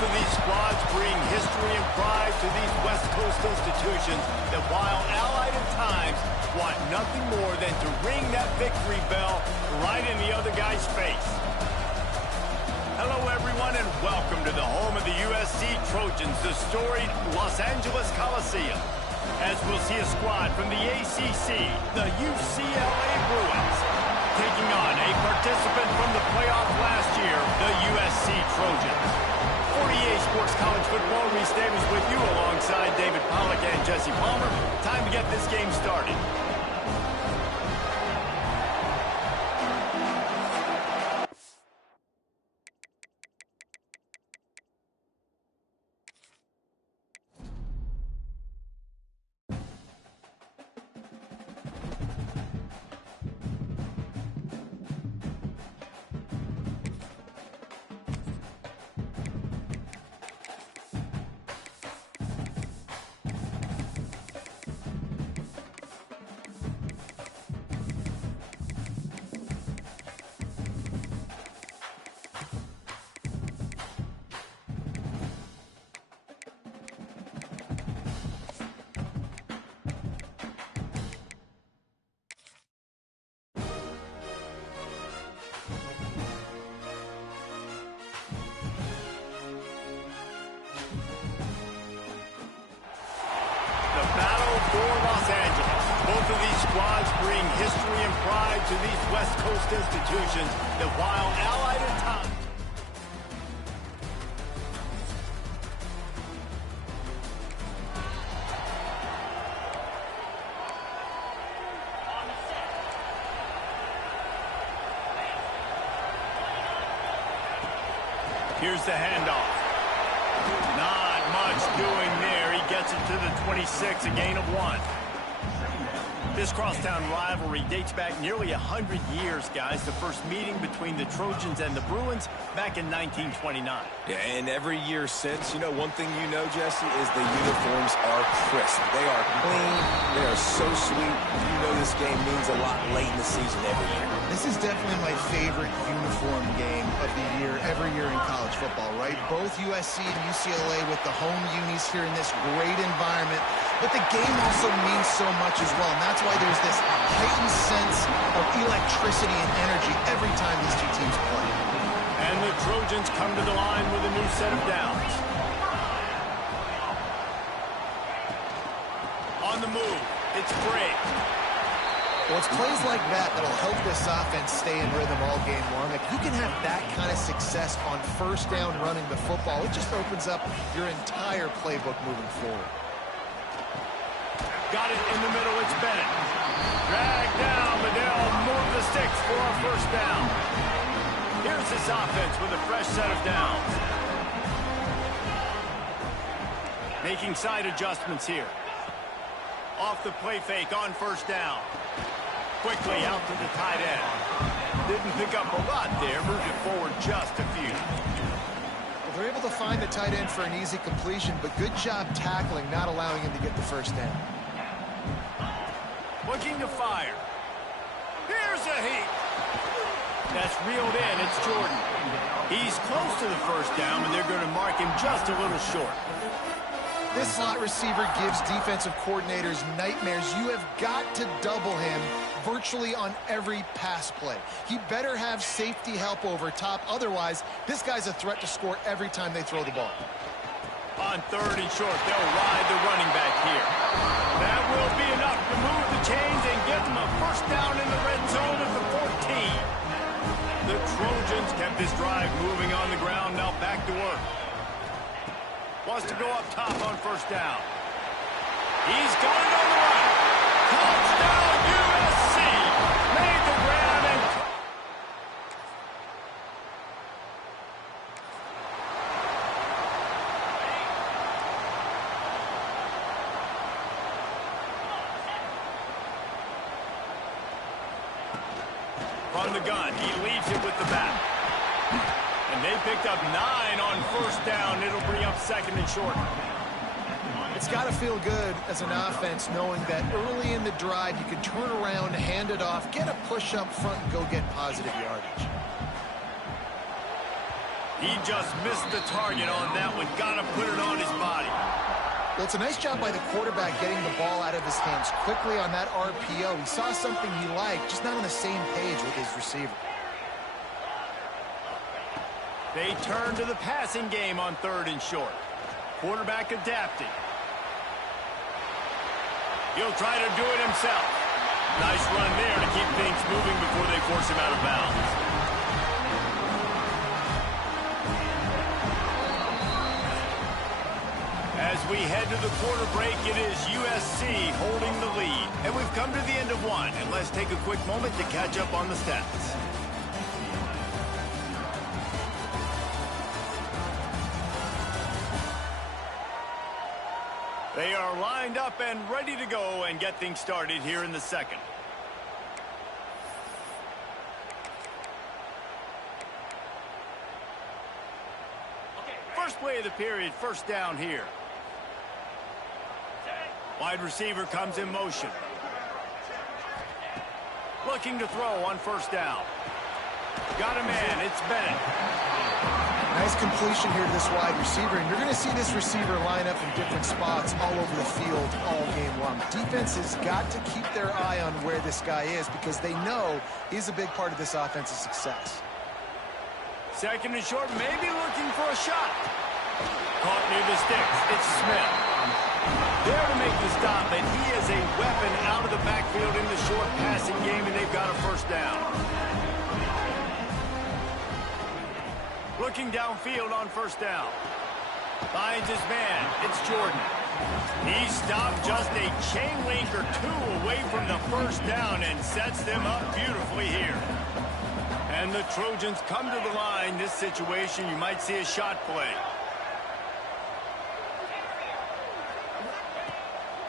Both of these squads bring history and pride to these West Coast institutions that, while allied at times, want nothing more than to ring that victory bell right in the other guy's face. Hello, everyone, and welcome to the home of the USC Trojans, the storied Los Angeles Coliseum, as we'll see a squad from the ACC, the UCLA Bruins, taking on a participant from the playoff last year, the USC Trojans. 48 Sports College Football, Reese Davis with you alongside David Pollack and Jesse Palmer. Time to get this game started. For Los Angeles. Both of these squads bring history and pride to these West Coast institutions that, while allied at times, here's the handoff. Not much doing there. He gets it to the 26, a gain of 1. This crosstown rivalry dates back nearly 100 years, guys. The first meeting between the Trojans and the Bruins back in 1929. Yeah, and every year since, you know, one thing you know, Jesse, is the uniforms are crisp. They are clean. They are so sweet. You know this game means a lot late in the season every year. This is definitely my favorite uniform game of the year, every year in college football, right? Both USC and UCLA with the home unis here in this great environment. But the game also means so much as well, and that's why there's this heightened sense of electricity and energy every time these two teams play. And the Trojans come to the line with a new set of downs. On the move, it's Bray. Well, it's plays like that that'll help this offense stay in rhythm all game long. If you can have that kind of success on first down running the football, it just opens up your entire playbook moving forward. Got it in the middle, it's Bennett. Dragged down, but they'll move the sticks for a first down. Here's this offense with a fresh set of downs. Making side adjustments here. Off the play fake on first down. Quickly out to the tight end. Didn't pick up a lot there, moved it forward just a few. Well, they're able to find the tight end for an easy completion, but good job tackling, not allowing him to get the first down. Looking to fire. Here's a heat. That's reeled in. It's Jordan. He's close to the first down, and they're going to mark him just a little short. This slot receiver gives defensive coordinators nightmares. You have got to double him virtually on every pass play. He better have safety help over top. Otherwise, this guy's a threat to score every time they throw the ball. On 3rd and short, they'll ride the running back here. That will be enough to move the chains and get them a first down in the red zone at the 14. The Trojans kept this drive moving on the ground. Now back to work. Wants to go up top on first down. He's got it on the right. Touchdown USC. Made the grab and... From the gun, he leaves it with the back. And they picked up 9 on first down. It'll bring up 2nd and short. It's got to feel good as an offense knowing that early in the drive you can turn around, hand it off, get a push up front, and go get positive yardage. He just missed the target on that one. Got to put it on his body. Well, it's a nice job by the quarterback getting the ball out of his hands quickly on that RPO. He saw something he liked, just not on the same page with his receiver. They turn to the passing game on 3rd and short. Quarterback adapting. He'll try to do it himself. Nice run there to keep things moving before they force him out of bounds. As we head to the quarter break, it is USC holding the lead. And we've come to the end of one. And let's take a quick moment to catch up on the stats. They are lined up and ready to go and get things started here in the second. First play of the period, first down here. Wide receiver comes in motion. Looking to throw on first down. Got a man, it's Bennett. Nice completion here to this wide receiver, and you're going to see this receiver line up in different spots all over the field all game long. Defense has got to keep their eye on where this guy is because they know he's a big part of this offense's success. 2nd and short, maybe looking for a shot. Caught near the sticks. It's Smith. There to make the stop, and he is a weapon out of the backfield in the short passing game, and they've got a first down. Looking downfield on first down. Finds his man. It's Jordan. He stopped just a chain link or two away from the first down and sets them up beautifully here. And the Trojans come to the line. This situation, you might see a shot play.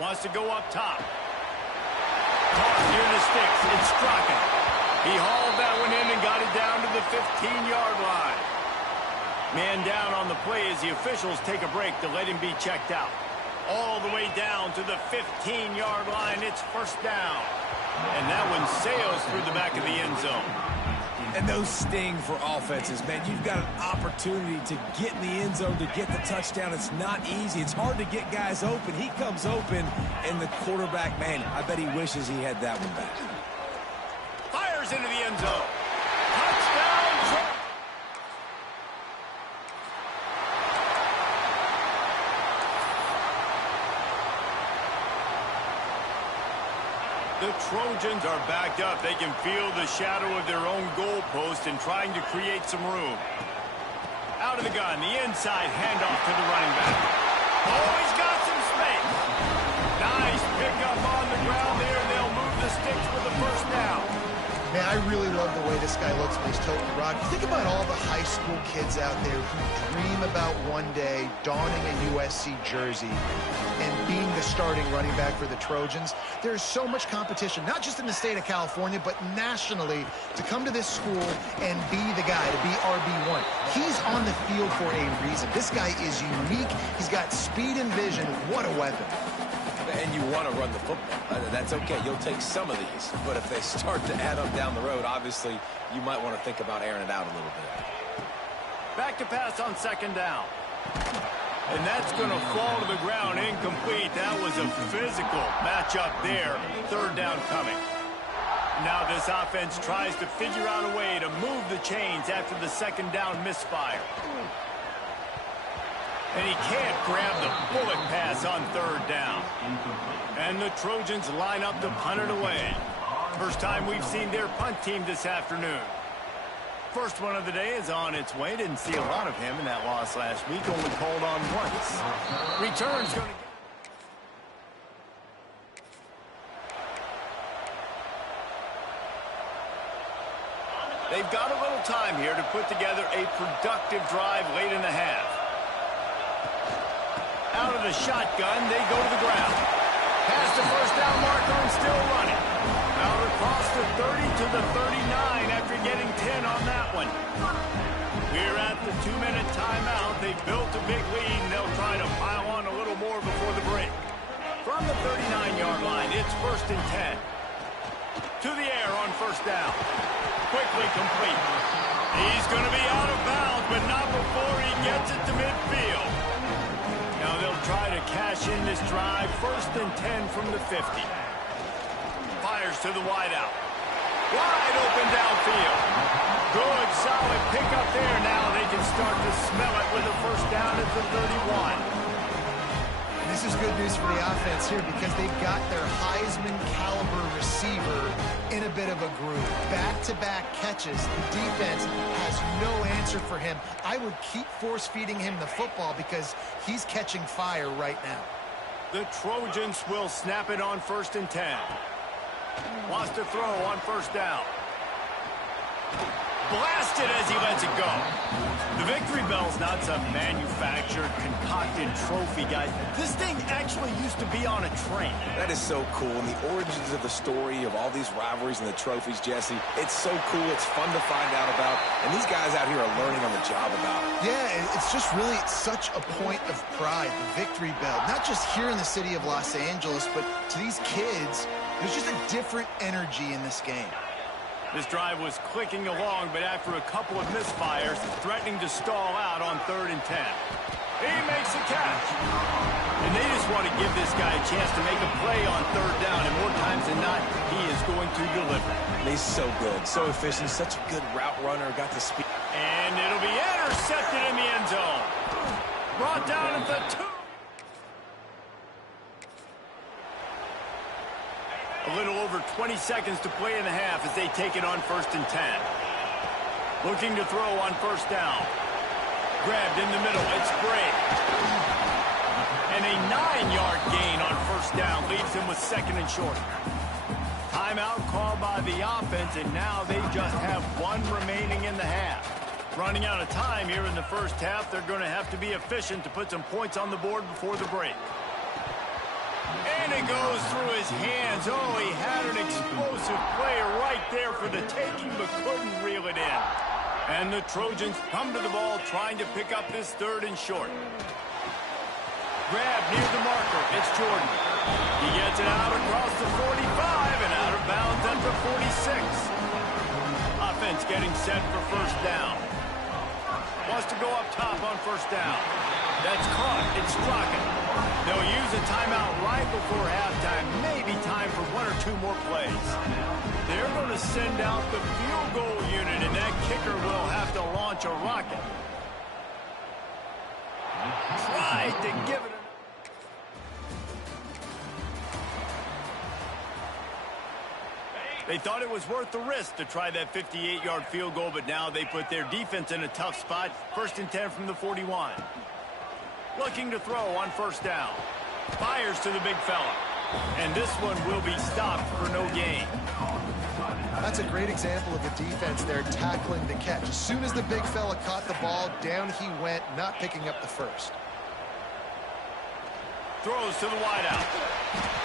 Wants to go up top. Caught near the sticks. It's Strachan. He hauled that one in and got it down to the 15-yard line. Man down on the play as the officials take a break to let him be checked out. All the way down to the 15-yard line. It's first down. And that one sails through the back of the end zone. And those sting for offenses, man. You've got an opportunity to get in the end zone, to get the touchdown. It's not easy. It's hard to get guys open. He comes open, and the quarterback, man, I bet he wishes he had that one back. Fires into the end zone. Touchdown! The Trojans are backed up. They can feel the shadow of their own goalpost and trying to create some room. Out of the gun, the inside handoff to the running back. Oh, he's got some space. Nice pickup on the ground there. They'll move the sticks for the first down. Man, I really love the way this guy looks when he's toting the rock. Think about all the high school kids out there who dream about one day donning a USC jersey and being the starting running back for the Trojans. There's so much competition, not just in the state of California, but nationally, to come to this school and be the guy, to be RB1. He's on the field for a reason. This guy is unique. He's got speed and vision. What a weapon. And you want to run the football. That's okay. You'll take some of these. But if they start to add up down the road, obviously, you might want to think about airing it out a little bit. Back to pass on second down. And that's going to fall to the ground incomplete. That was a physical matchup there. Third down coming. Now this offense tries to figure out a way to move the chains after the second down misfire. And he can't grab the bullet pass on third down. And the Trojans line up to punt it away. First time we've seen their punt team this afternoon. First one of the day is on its way. Didn't see a lot of him in that loss last week. Only called on once. Return's going to get... They've got a little time here to put together a productive drive late in the half. Out of the shotgun, they go to the ground. Past the first down marker and still running. Out across the 30 to the 39 after getting 10 on that one. We're at the 2-minute timeout. They've built a big lead, and they'll try to pile on a little more before the break. From the 39-yard line, it's first and 10. To the air on first down. Quickly complete. He's going to be out of bounds, but not before finishing this drive. 1st and 10 from the 50. Fires to the wideout. Wide open downfield. Good, solid pickup there. Now they can start to smell it with a 1st down at the 31. This is good news for the offense here because they've got their Heisman-caliber receiver in a bit of a groove. Back-to-back catches. The defense has no answer for him. I would keep force-feeding him the football because he's catching fire right now. The Trojans will snap it on 1st and 10. Wants to throw on 1st down. Blasted as he lets it go. The victory bell's not some manufactured, concocted trophy, guys. This thing actually used to be on a train. That is so cool. And the origins of the story of all these rivalries and the trophies, Jesse, it's so cool. It's fun to find out about. And these guys out here are learning on the job about it. Yeah, it's just really such a point of pride, the victory bell. Not just here in the city of Los Angeles, but to these kids, there's just a different energy in this game. This drive was clicking along, but after a couple of misfires, threatening to stall out on 3rd and 10. He makes the catch. And they just want to give this guy a chance to make a play on 3rd down, and more times than not, he is going to deliver. He's so good, so efficient, such a good route runner, got the speed. And it'll be intercepted in the end zone. Brought down at the 2. A little over 20 seconds to play in the half as they take it on 1st and 10. Looking to throw on 1st down. Grabbed in the middle. It's Bray. And a 9-yard gain on 1st down leaves him with 2nd and short. Timeout called by the offense, and now they just have 1 remaining in the half. Running out of time here in the 1st half, they're going to have to be efficient to put some points on the board before the break. And it goes through his hands. Oh, he had an explosive play right there for the taking, but couldn't reel it in. And the Trojans come to the ball trying to pick up this 3rd and short. Grab near the marker. It's Jordan. He gets it out across the 45 and out of bounds at the 46. Offense getting set for 1st down. Wants to go up top on 1st down. That's caught. It's Straka. They'll use a timeout right before halftime. Maybe time for 1 or 2 more plays. They're going to send out the field goal unit, and that kicker will have to launch a rocket. Tried to give it. They thought it was worth the risk to try that 58-yard field goal, but now they put their defense in a tough spot. 1st and 10 from the 41. Looking to throw on 1st down. Fires to the big fella. And this one will be stopped for no gain. That's a great example of the defense there tackling the catch. As soon as the big fella caught the ball, down he went, not picking up the 1st. Throws to the wideout.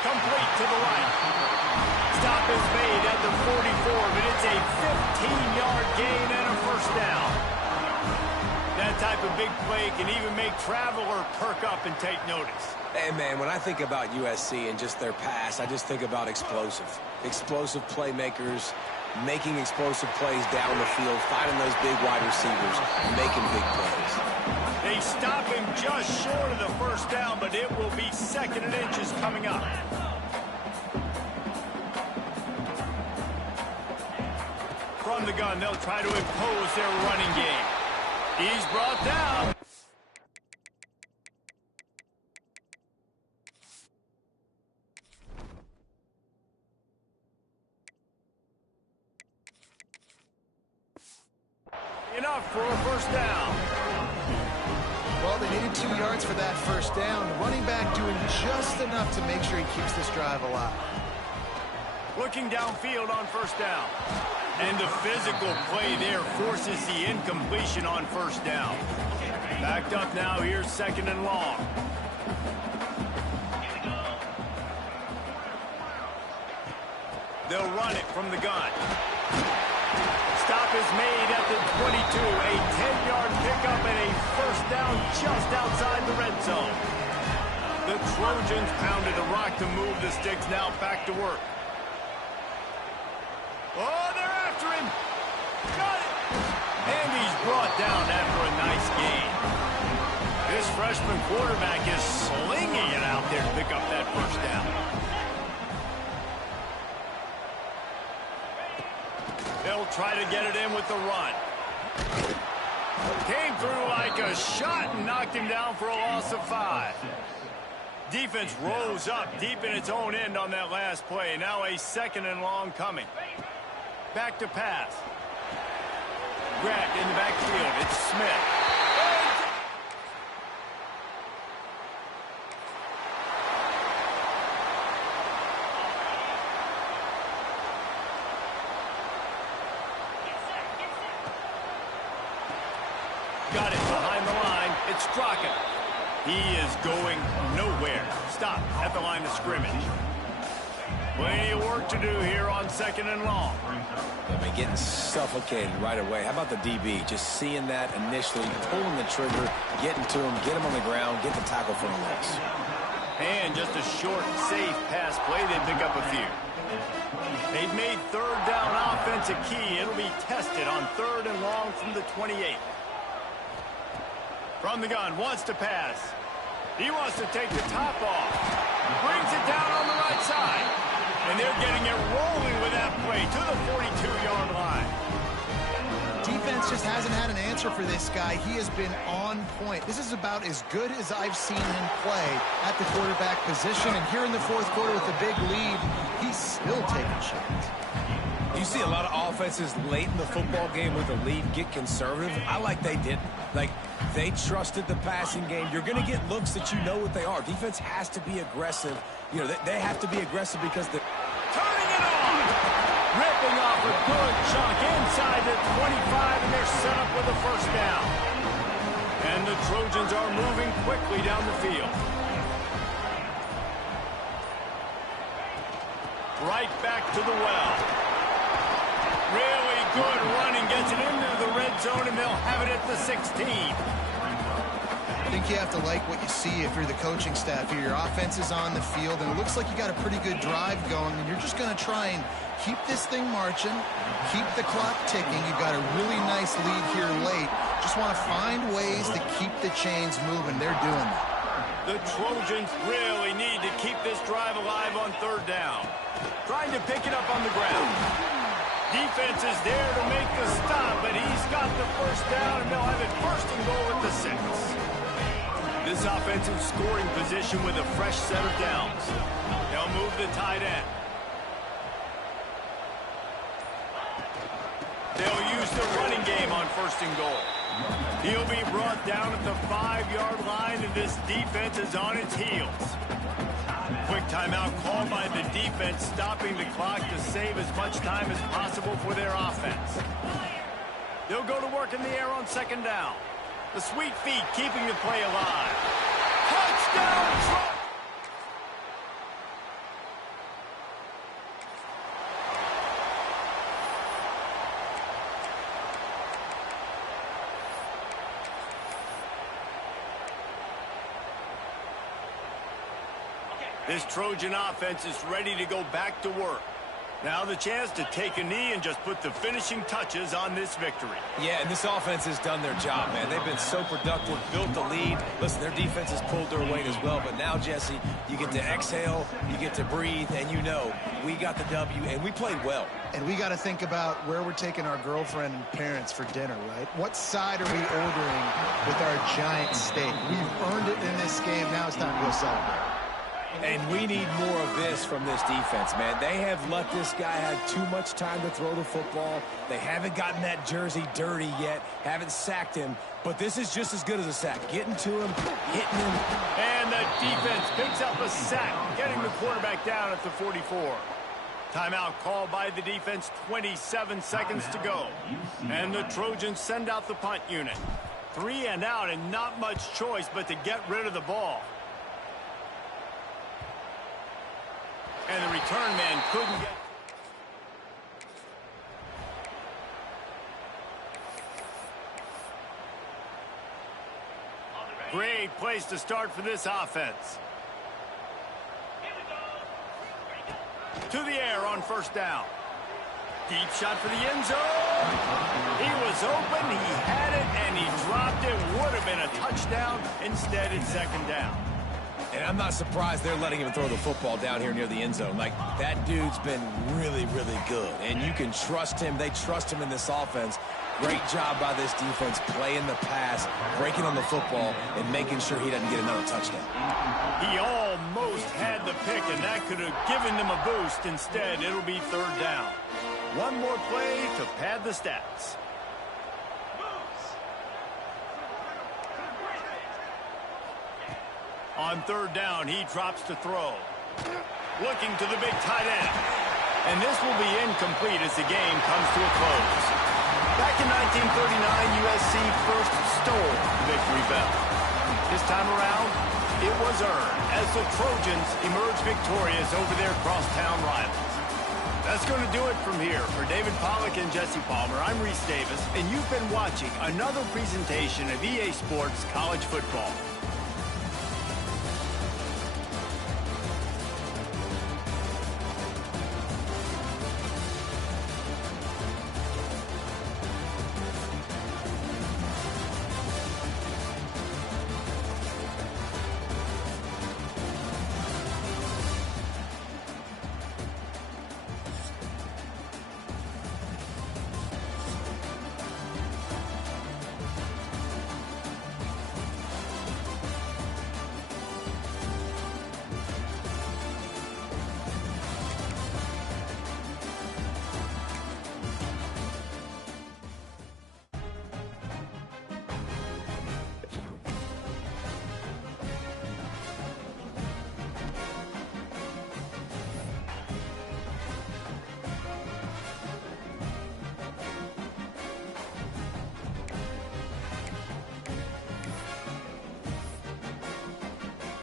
Complete to the right. Stop is made at the 44, but it's a 15-yard gain and a 1st down. That type of big play can even make Traveler perk up and take notice. Hey, man, when I think about USC and just their pass, I just think about explosive. Explosive playmakers, making explosive plays down the field, finding those big wide receivers, making big plays. They stop him just short of the 1st down, but it will be 2nd and inches coming up. From the gun, they'll try to impose their running game. He's brought down. Enough for a 1st down. Well, they needed 2 yards for that 1st down. The running back doing just enough to make sure he keeps this drive alive. Looking downfield on 1st down. And the physical play there forces the incompletion on 1st down. Backed up now, here's 2nd and long. They'll run it from the gun. Stop is made at the 22. A 10-yard pickup and a 1st down just outside the red zone. The Trojans pounded a rock to move the sticks, now back to work. Oh, they're after him. Got it. And he's brought down after a nice gain. This freshman quarterback is slinging it out there to pick up that first down. They'll try to get it in with the run. Came through like a shot and knocked him down for a loss of 5. Defense rose up deep in its own end on that last play. Now a 2nd and long coming. Back to pass. Grabbed in the backfield. It's Smith. Got it behind the line. It's Straka. He is going nowhere. Stop at the line of scrimmage. Plenty of work to do here on 2nd and long. I mean, getting suffocated right away. How about the DB? Just seeing that initially, pulling the trigger, getting to him, get him on the ground, get the tackle for a loss. And just a short, safe pass play. They pick up a few. They've made 3rd down offense a key. It'll be tested on 3rd and long from the 28. From the gun, wants to pass. He wants to take the top off. Brings it down on the right side. And they're getting it rolling with that play to the 42-yard line. Defense just hasn't had an answer for this guy. He has been on point. This is about as good as I've seen him play at the quarterback position. And here in the 4th quarter with a big lead, he's still taking shots. You see a lot of offenses late in the football game with a lead get conservative. I like they didn't. Like, they trusted the passing game. You're going to get looks that you know what they are. Defense has to be aggressive. You know, they have to be aggressive because they're turning it on. Ripping off a good chunk inside the 25, and they're set up with a 1st down. And the Trojans are moving quickly down the field. Right back to the well. Really good running, gets it into the red zone, and they'll have it at the 16. I think you have to like what you see if you're the coaching staff here. Your offense is on the field, and it looks like you got a pretty good drive going, and you're just going to try and keep this thing marching, keep the clock ticking. You've got a really nice lead here late. Just want to find ways to keep the chains moving. They're doing that. The Trojans really need to keep this drive alive on 3rd down. Trying to pick it up on the ground. Defense is there to make the stop, but he's got the 1st down, and they'll have it 1st and goal at the 6. This offensive scoring position with a fresh set of downs. They'll move the tight end. They'll use the running game on 1st and goal. He'll be brought down at the 5-yard line, and this defense is on its heels. Quick timeout called by the defense, stopping the clock to save as much time as possible for their offense. They'll go to work in the air on 2nd down. The sweet feet keeping the play alive. Touchdown! This Trojan offense is ready to go back to work. Now the chance to take a knee and just put the finishing touches on this victory. Yeah, and this offense has done their job, man. They've been so productive, built the lead. Listen, their defense has pulled their weight as well. But now, Jesse, you get to exhale, you get to breathe, and you know we got the W, and we played well. And we got to think about where we're taking our girlfriend and parents for dinner, right? What side are we ordering with our giant steak? We've earned it in this game. Now it's time to go celebrate. And we need more of this from this defense, man. They have let this guy have too much time to throw the football. They haven't gotten that jersey dirty yet, haven't sacked him. But this is just as good as a sack. Getting to him, hitting him. And the defense picks up a sack, getting the quarterback down at the 44. Timeout called by the defense, 27 seconds to go. And the Trojans send out the punt unit. 3 and out, and not much choice but to get rid of the ball. And the return man couldn't get... Great place to start for this offense. To the air on 1st down. Deep shot for the end zone. He was open, he had it, and he dropped it. Would have been a a touchdown. Instead, it's second down. And I'm not surprised they're letting him throw the football down here near the end zone. Like, that dude's been really, really good. And you can trust him. They trust him in this offense. Great job by this defense playing the pass, breaking on the football, and making sure he doesn't get another touchdown. He almost had the pick, and that could have given them a boost. Instead, it'll be third down. One more play to pad the stats. On third down, he drops to throw. Looking to the big tight end. And this will be incomplete as the game comes to a close. Back in 1939, USC first stole the victory bell. This time around, it was earned as the Trojans emerged victorious over their crosstown rivals. That's going to do it from here. For David Pollack and Jesse Palmer, I'm Reese Davis, and you've been watching another presentation of EA Sports College Football.